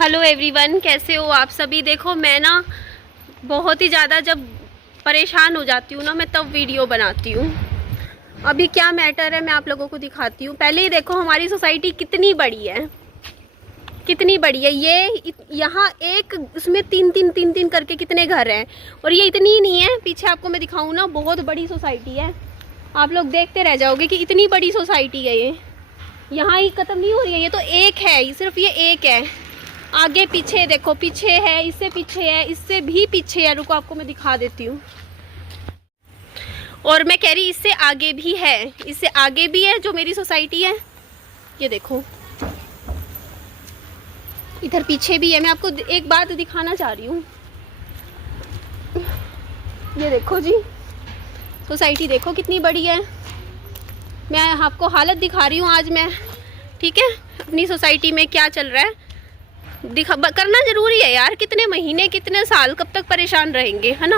Hello everyone, कैसे हो आप सभी। देखो मैं ना बहुत ही ज़्यादा जब परेशान हो जाती हूँ ना, मैं तब वीडियो बनाती हूँ। अभी क्या मैटर है मैं आप लोगों को दिखाती हूँ। पहले ही देखो हमारी सोसाइटी कितनी बड़ी है, कितनी बड़ी है। ये यहाँ एक उसमें तीन करके कितने घर हैं, और ये इतनी ही नहीं है। पीछे आपको मैं दिखाऊँ ना, बहुत बड़ी सोसाइटी है। आप लोग देखते रह जाओगे कि इतनी बड़ी सोसाइटी है ये। यहाँ ही ख़त्म नहीं हो रही है, ये तो एक है, सिर्फ ये एक है। आगे पीछे देखो, पीछे है, इससे पीछे है, इससे भी पीछे है। रुको आपको मैं दिखा देती हूँ। और मैं कह रही इससे आगे भी है, इससे आगे भी है जो मेरी सोसाइटी है। ये देखो इधर पीछे भी है। मैं आपको एक बात दिखाना चाह रही हूँ। ये देखो जी, सोसाइटी देखो कितनी बड़ी है। मैं आपको हालत दिखा रही हूँ आज मैं, ठीक है, अपनी सोसाइटी में क्या चल रहा है करना जरूरी है यार। कितने महीने, कितने साल, कब तक परेशान रहेंगे, है ना।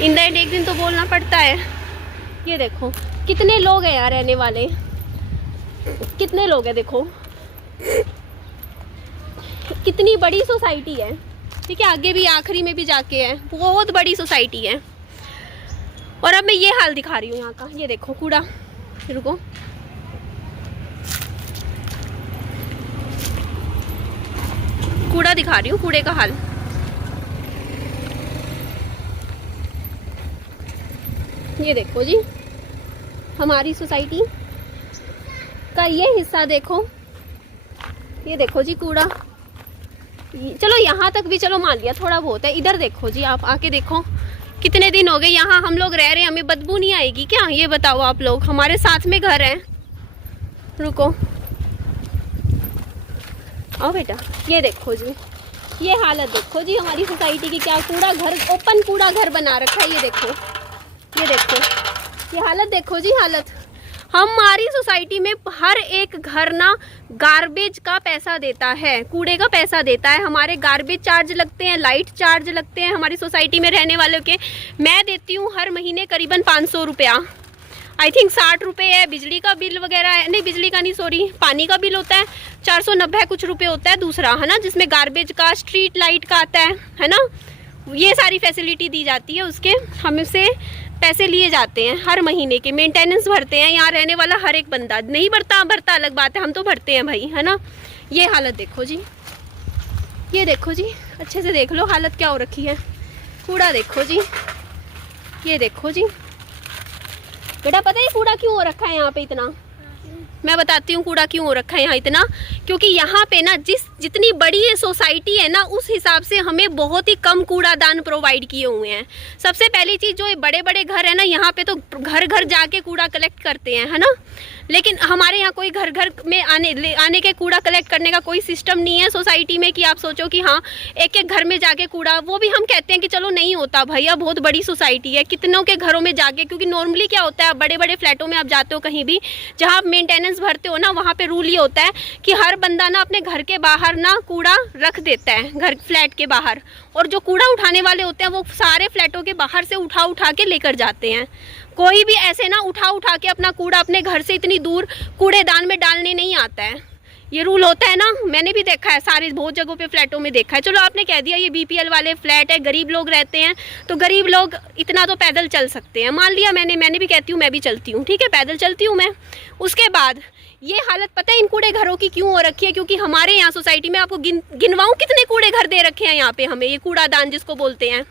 इन द एंड एक दिन तो बोलना पड़ता है। ये देखो कितने लोग हैं यार रहने वाले, कितने लोग हैं। देखो कितनी बड़ी सोसाइटी है, ठीक है। आगे भी आखिरी में भी जाके है, बहुत बड़ी सोसाइटी है। और अब मैं ये हाल दिखा रही हूँ यहाँ का। ये देखो कूड़ा, रुको, कूड़ा दिखा रही हूँ, कूड़े का हाल। ये देखो जी हमारी सोसाइटी का ये हिस्सा देखो। ये देखो जी कूड़ा। चलो यहाँ तक भी चलो मान लिया, थोड़ा बहुत है। इधर देखो जी, आप आके देखो कितने दिन हो गए यहाँ हम लोग रह रहे हैं। हमें बदबू नहीं आएगी क्या, ये बताओ आप लोग। हमारे साथ में घर है। रुको आओ बेटा, ये देखो जी, ये हालत देखो जी हमारी सोसाइटी की। क्या कूड़ा घर, ओपन कूड़ा घर बना रखा है। ये देखो, ये देखो, ये हालत देखो जी, हालत। हमारी सोसाइटी में हर एक घर ना गार्बेज का पैसा देता है, कूड़े का पैसा देता है। हमारे गार्बेज चार्ज लगते हैं, लाइट चार्ज लगते हैं हमारी सोसाइटी में रहने वालों के। मैं देती हूँ हर महीने करीबन 500 रुपया, आई थिंक 60 रुपये है। बिजली का बिल वगैरह है, नहीं बिजली का नहीं, सॉरी, पानी का बिल होता है 490 कुछ रुपये होता है दूसरा, है ना, जिसमें गार्बेज का, स्ट्रीट लाइट का आता है ना। ये सारी फैसिलिटी दी जाती है, उसके हमसे पैसे लिए जाते हैं हर महीने के। मेंटेनेंस भरते हैं यहाँ रहने वाला हर एक बंदा। नहीं भरता अलग बात है, हम तो भरते हैं भाई, है ना। ये हालत देखो जी, ये देखो जी, अच्छे से देख लो हालत क्या हो रखी है। कूड़ा देखो जी, ये देखो जी। बेटा पता है कूड़ा क्यों हो रखा है यहाँ पे इतना? मैं बताती हूँ कूड़ा क्यों हो रखा है यहाँ इतना। क्योंकि यहाँ पे ना जितनी बड़ी ये सोसाइटी है ना, उस हिसाब से हमें बहुत ही कम कूड़ादान प्रोवाइड किए हुए हैं। सबसे पहली चीज़, जो ये बड़े बड़े घर है ना, यहाँ पे तो घर घर जाके कूड़ा कलेक्ट करते हैं, है ना। लेकिन हमारे यहाँ कोई घर घर में आने के कूड़ा कलेक्ट करने का कोई सिस्टम नहीं है सोसाइटी में, कि आप सोचो कि हाँ एक एक घर में जाके कूड़ा, वो भी हम कहते हैं कि चलो नहीं होता भैया, बहुत बड़ी सोसाइटी है, कितनों के घरों में जाके। क्योंकि नॉर्मली क्या होता है, बड़े बड़े फ्लैटों में आप जाते हो कहीं भी जहाँ आप मेंटेनेंस भरते हो ना, वहाँ पे रूल ये होता है कि हर बंदा ना अपने घर के बाहर ना कूड़ा रख देता है, घर फ्लैट के बाहर। और जो कूड़ा उठाने वाले होते हैं वो सारे फ्लैटों के बाहर से उठा के लेकर जाते हैं। कोई भी ऐसे ना उठा के अपना कूड़ा अपने घर से इतनी दूर कूड़ेदान में डालने नहीं आता है। ये रूल होता है ना, मैंने भी देखा है, सारे बहुत जगहों पे फ्लैटों में देखा है। चलो आपने कह दिया ये बीपीएल वाले फ्लैट है, गरीब लोग रहते हैं, तो गरीब लोग इतना तो पैदल चल सकते हैं, मान लिया मैंने भी कहती हूँ, मैं भी चलती हूँ, ठीक है, पैदल चलती हूँ मैं। उसके बाद ये हालत पता है इन कूड़े घरों की क्यों हो रखी है? क्योंकि हमारे यहाँ सोसाइटी में, आपको गिनवाऊँ कितने कूड़े घर दे रखे हैं यहाँ पे हमें, ये कूड़ादान जिसको बोलते हैं,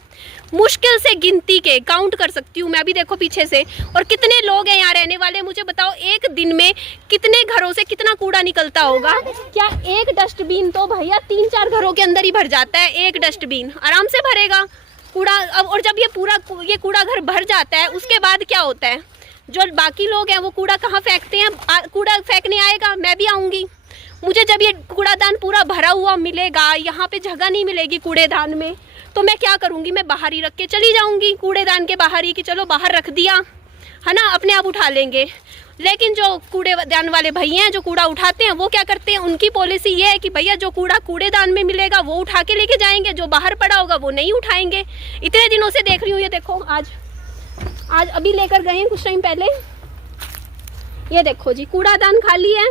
मुश्किल से गिनती के काउंट कर सकती हूँ मैं अभी, देखो पीछे से। और कितने लोग हैं यहाँ रहने वाले, मुझे बताओ एक दिन में कितने घरों से कितना कूड़ा निकलता होगा? क्या एक डस्टबिन तो भैया 3-4 घरों के अंदर ही भर जाता है, एक डस्टबिन आराम से भरेगा कूड़ा। अब और जब ये कूड़ा घर भर जाता है, उसके बाद क्या होता है, जो बाकी लोग हैं वो कूड़ा कहाँ फेंकते हैं? कूड़ा फेंकने आएगा, मैं भी आऊँगी। मुझे जब ये कूड़ादान पूरा भरा हुआ मिलेगा, यहाँ पे जगह नहीं मिलेगी कूड़ेदान में, तो मैं क्या करूँगी? मैं बाहर ही रख के चली जाऊँगी, कूड़ेदान के बाहर ही, कि चलो बाहर रख दिया, है ना, अपने आप उठा लेंगे। लेकिन जो कूड़ेदान वाले भैया हैं जो कूड़ा उठाते हैं, वो क्या करते हैं, उनकी पॉलिसी ये है कि भैया जो कूड़ा कूड़ेदान में मिलेगा वो उठा के लेके जाएंगे, जो बाहर पड़ा होगा वो नहीं उठाएंगे। इतने दिनों से देख रही हूँ, ये देखो आज अभी लेकर गए हैं कुछ टाइम पहले। ये देखो जी कूड़ादान खाली है,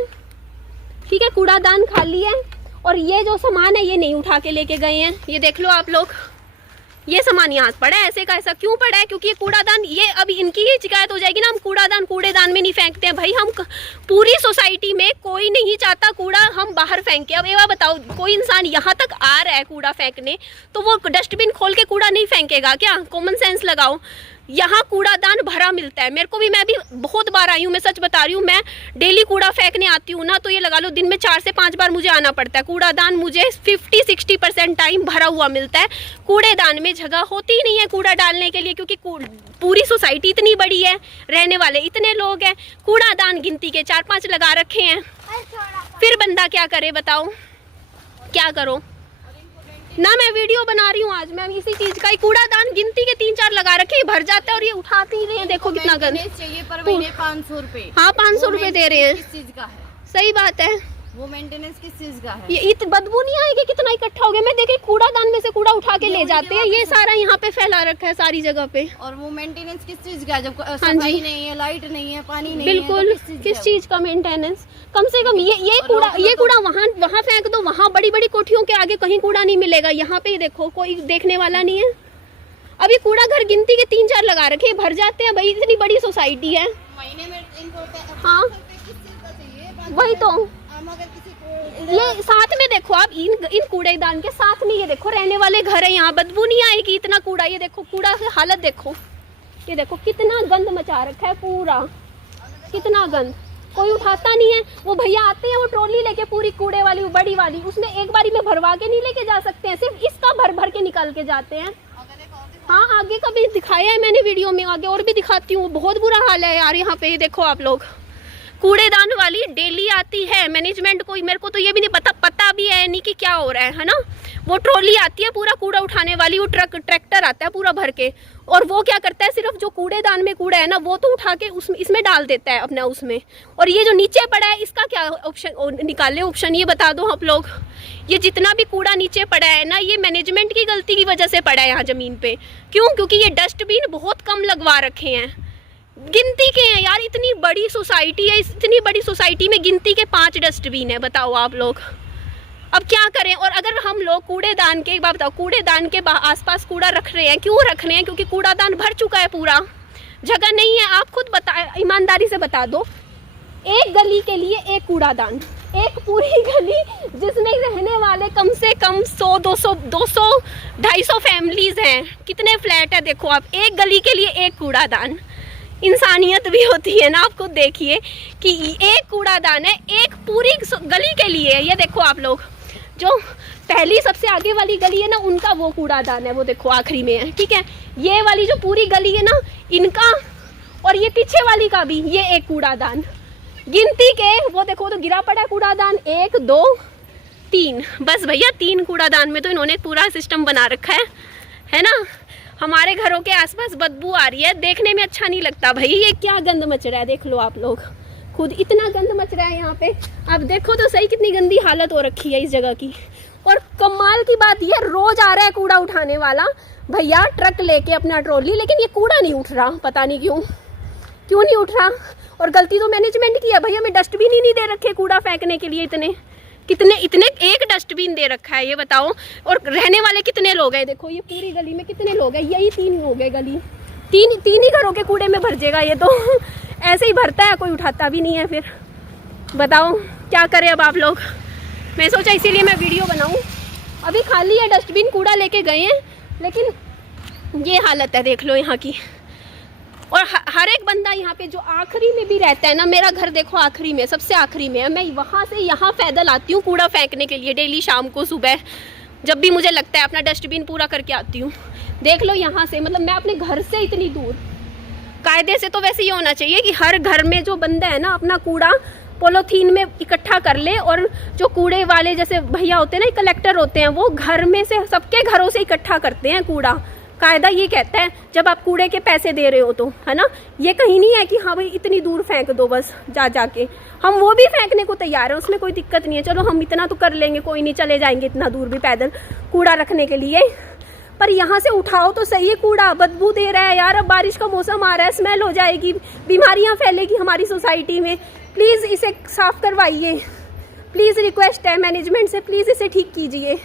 ठीक है, कूड़ादान खाली है। और ये जो सामान है ये नहीं उठा के लेके गए हैं। ये देख लो आप लोग, ये सामान यहाँ पड़ा है, ऐसे का ऐसा क्यों पड़ा है? क्योंकि ये कूड़ादान, ये अभी इनकी ही शिकायत हो जाएगी ना, हम कूड़ेदान में नहीं फेंकते हैं भाई। हम पूरी सोसाइटी में कोई नहीं चाहता कूड़ा हम बाहर फेंके। अब ये बताओ, कोई इंसान यहाँ तक आ रहा है कूड़ा फेंकने, तो वो डस्टबिन खोल के कूड़ा नहीं फेंकेगा क्या? कॉमन सेंस लगाओ। यहाँ कूड़ादान भरा मिलता है। मेरे को भी, मैं भी बहुत बार आई हूँ, मैं सच बता रही हूँ, मैं डेली कूड़ा फेंकने आती हूँ ना, तो ये लगा लो दिन में 4 से 5 बार मुझे आना पड़ता है। कूड़ादान मुझे 50-60% टाइम भरा हुआ मिलता है। कूड़ेदान में जगह होती ही नहीं है कूड़ा डालने के लिए, क्योंकि पूरी सोसाइटी इतनी बड़ी है, रहने वाले इतने लोग हैं, कूड़ादान गिनती के 4-5 लगा रखे हैं। फिर बंदा क्या करे बताओ, क्या करो ना। मैं वीडियो बना रही हूँ आज, मैं इसी चीज का ही, कूड़ादान गिनती के 3-4 लगा रखे, भर जाता है और ये उठाते ही नहीं है। देखो कितना गंद चाहिए पर महीने 500 रुपए। हाँ 500 रुपए दे रहे हैं। किस चीज का है? सही बात है, वो मेंटेनेंस किस चीज का है? ये बदबू नहीं आएगी? कितना इकट्ठा हो गया। मैं देखे कूड़ादान में से कूड़ा उठा के ले जाते हैं, ये सारा यहाँ पे फैला रखा है सारी जगह पे। और वो मेंटेनेंस किस चीज का है? जब सफाई नहीं है, लाइट नहीं है, पानी नहीं है, बिल्कुल किस चीज का मेंटेनेंस? कम से कम ये कूड़ा वहाँ फेंक दो, वहाँ बड़ी बड़ी कोठियों के आगे कहीं कूड़ा नहीं मिलेगा। यहाँ पे देखो कोई देखने वाला नहीं है। अभी कूड़ा घर गिनती के 3-4 लगा रखे, भर जाते हैं भाई, इतनी बड़ी सोसाइटी है। महीने में इनको हाँ वही तो, ये साथ में देखो आप, इन कूड़ेदान के साथ में ये देखो रहने वाले घर है, यहाँ बदबू नहीं आएगी इतना कूड़ा। ये देखो कूड़ा की हालत देखो, ये देखो कितना गंद मचा रखा है पूरा, कितना गंद। कोई उठाता नहीं है। वो भैया आते हैं, वो ट्रॉली लेके पूरी कूड़े वाली बड़ी वाली, उसमें एक बारी में भरवा के नहीं लेके जा सकते हैं, सिर्फ इसका भर भर के निकाल के जाते हैं। हाँ आगे का भी दिखाया है मैंने वीडियो में, आगे और भी दिखाती हूँ। बहुत बुरा हाल है यार यहाँ पे। देखो आप लोग, कूड़ेदान वाली डेली आती है मैनेजमेंट को, मेरे को तो ये भी नहीं पता भी है नहीं कि क्या हो रहा है ना। वो ट्रॉली आती है पूरा कूड़ा उठाने वाली, वो ट्रैक्टर आता है पूरा भर के, और वो क्या करता है, सिर्फ जो कूड़ेदान में कूड़ा है ना वो तो उठा के इसमें डाल देता है अपना उसमें। और ये जो नीचे पड़ा है इसका क्या ऑप्शन निकाले, ऑप्शन ये बता दो आप लोग। ये जितना भी कूड़ा नीचे पड़ा है ना, ये मैनेजमेंट की गलती की वजह से पड़ा है यहाँ ज़मीन पे। क्यों? क्योंकि ये डस्टबिन बहुत कम लगवा रखे हैं, गिनती के हैं यार। इतनी बड़ी सोसाइटी है, इतनी बड़ी सोसाइटी में गिनती के 5 डस्टबिन है, बताओ आप लोग। अब क्या करें? और अगर हम लोग कूड़ेदान के, एक बात बताओ, कूड़ेदान के आसपास कूड़ा रख रहे हैं, क्यों रख रहे हैं? क्योंकि कूड़ादान भर चुका है पूरा, जगह नहीं है। आप खुद ईमानदारी से बता दो, एक गली के लिए एक कूड़ादान, एक पूरी गली जिसमें रहने वाले कम से कम 100, 200, 250 फैमिलीज हैं, कितने फ्लैट है देखो आप, एक गली के लिए एक कूड़ादान। इंसानियत भी होती है ना, आप खुद देखिए कि एक कूड़ादान है एक पूरी गली के लिए। ये देखो आप लोग, जो पहली सबसे आगे वाली गली है ना, उनका वो कूड़ादान है, वो देखो आखिरी में है, ठीक है। ये वाली जो पूरी गली है ना, इनका, और ये पीछे वाली का भी, ये एक कूड़ादान गिनती के, वो देखो तो गिरा पड़ा है कूड़ादान, 1, 2, 3, बस भैया 3 कूड़ादान में तो इन्होंने पूरा सिस्टम बना रखा है ना। हमारे घरों के आसपास बदबू आ रही है, देखने में अच्छा नहीं लगता भाई। ये क्या गंद मच रहा है, देख लो आप लोग खुद, इतना गंद मच रहा है यहाँ पे। आप देखो तो सही कितनी गंदी हालत हो रखी है इस जगह की। और कमाल की बात ये, रोज आ रहा है कूड़ा उठाने वाला भैया ट्रक लेके अपना ट्रॉली, लेकिन ये कूड़ा नहीं उठ रहा, पता नहीं क्यों नहीं उठ रहा। और गलती तो मैनेजमेंट की है, भैया मैं डस्टबिन ही नहीं दे रखे कूड़ा फेंकने के लिए। इतने एक डस्टबिन दे रखा है, ये बताओ। और रहने वाले कितने लोग हैं, देखो ये पूरी गली में कितने लोग हैं, यही 3 हो गए गली, तीन ही घरों के कूड़े में भर जाएगा ये तो। ऐसे ही भरता है, कोई उठाता भी नहीं है। फिर बताओ क्या करें अब आप लोग। मैं सोचा इसीलिए मैं वीडियो बनाऊं। अभी खाली है डस्टबिन, कूड़ा लेके गए हैं, लेकिन ये हालत है देख लो यहाँ की। और हर एक बंदा यहाँ पे जो आखिरी में भी रहता है ना, मेरा घर देखो आखिरी में, सबसे आखिरी में है। मैं वहाँ से यहाँ पैदल आती हूँ कूड़ा फेंकने के लिए डेली शाम को, सुबह जब भी मुझे लगता है अपना डस्टबिन पूरा करके आती हूँ। देख लो यहाँ से, मतलब मैं अपने घर से इतनी दूर। कायदे से तो वैसे ये होना चाहिए कि हर घर में जो बंदा है ना, अपना कूड़ा पॉलीथीन में इकट्ठा कर ले, और जो कूड़े वाले जैसे भैया होते हैं ना, कलेक्टर होते हैं, वो घर में से सबके घरों से इकट्ठा करते हैं कूड़ा। कायदा ये कहता है जब आप कूड़े के पैसे दे रहे हो तो, है ना। ये कहीं नहीं है कि हाँ भाई इतनी दूर फेंक दो बस जाके। हम वो भी फेंकने को तैयार है, उसमें कोई दिक्कत नहीं है, चलो हम इतना तो कर लेंगे, कोई नहीं, चले जाएंगे इतना दूर भी पैदल कूड़ा रखने के लिए। पर यहाँ से उठाओ तो सही है कूड़ा, बदबू दे रहा है यार। अब बारिश का मौसम आ रहा है, स्मेल हो जाएगी, बीमारियाँ फैलेगी हमारी सोसाइटी में। प्लीज़ इसे साफ करवाइए। प्लीज़ रिक्वेस्ट है मैनेजमेंट से, प्लीज़ इसे ठीक कीजिए।